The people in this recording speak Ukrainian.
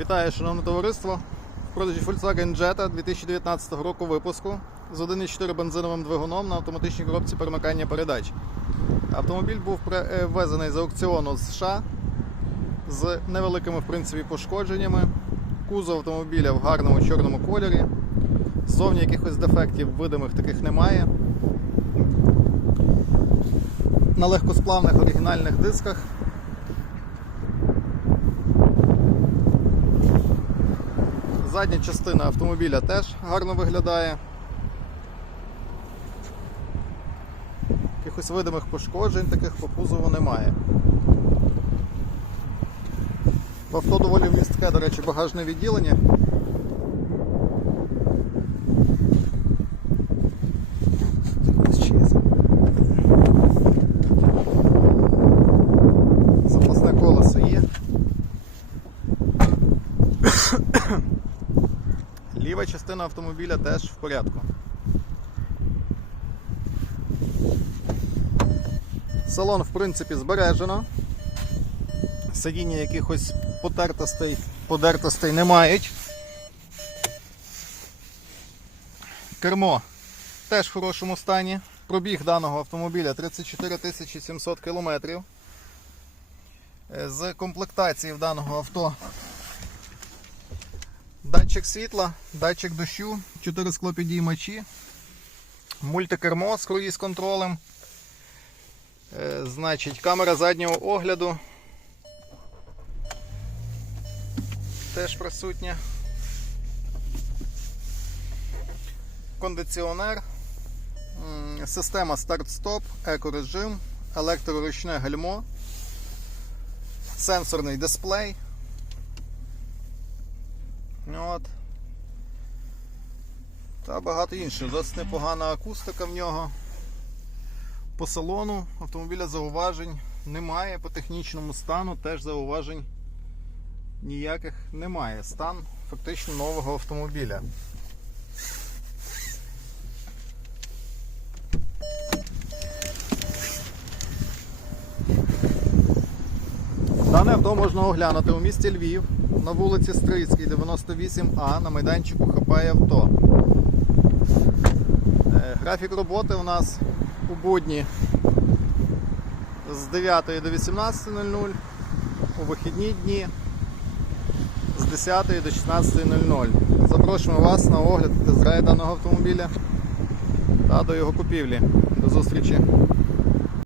Вітаю, шановне товариство. В продажі Volkswagen Jetta 2019 року випуску з 1,4 бензиновим двигуном на автоматичній коробці перемикання передач. Автомобіль був привезений з аукціону з США з невеликими в принципі, пошкодженнями. Кузов автомобіля в гарному чорному кольорі. Ззовні якихось дефектів видимих таких немає. На легкосплавних оригінальних дисках. Задня частина автомобіля теж гарно виглядає. Якихось видимих пошкоджень таких по кузову немає. В авто доволі вмістке, до речі, багажне відділення. Ліва частина автомобіля теж в порядку. Салон, в принципі, збережено. Сидіння якихось потертостей, подертостей не мають. Кермо теж в хорошому стані. Пробіг даного автомобіля 34 700 км. З комплектації в даного авто Датчик світла, датчик дощу, 4 склопідіймачі, мультикермо з круїз контролем. Е, Значить, камера заднього огляду. Теж присутня. Кондиціонер, система старт-стоп, екорежим, електроручне гальмо, сенсорний дисплей. Ну, От. Та багато інших. Досить непогана акустика в нього. По салону автомобіля зауважень немає. По технічному стану теж зауважень ніяких немає. Стан фактично нового автомобіля. Дане авто можна оглянути у місті Львів на вулиці Стрийській, 98А на майданчику Хапає авто. Е, Графік роботи у нас у будні з 9 до 18.00, у вихідні дні з 10 до 16.00. Запрошуємо вас на огляд тест-драйв даного автомобіля та до його купівлі. До зустрічі!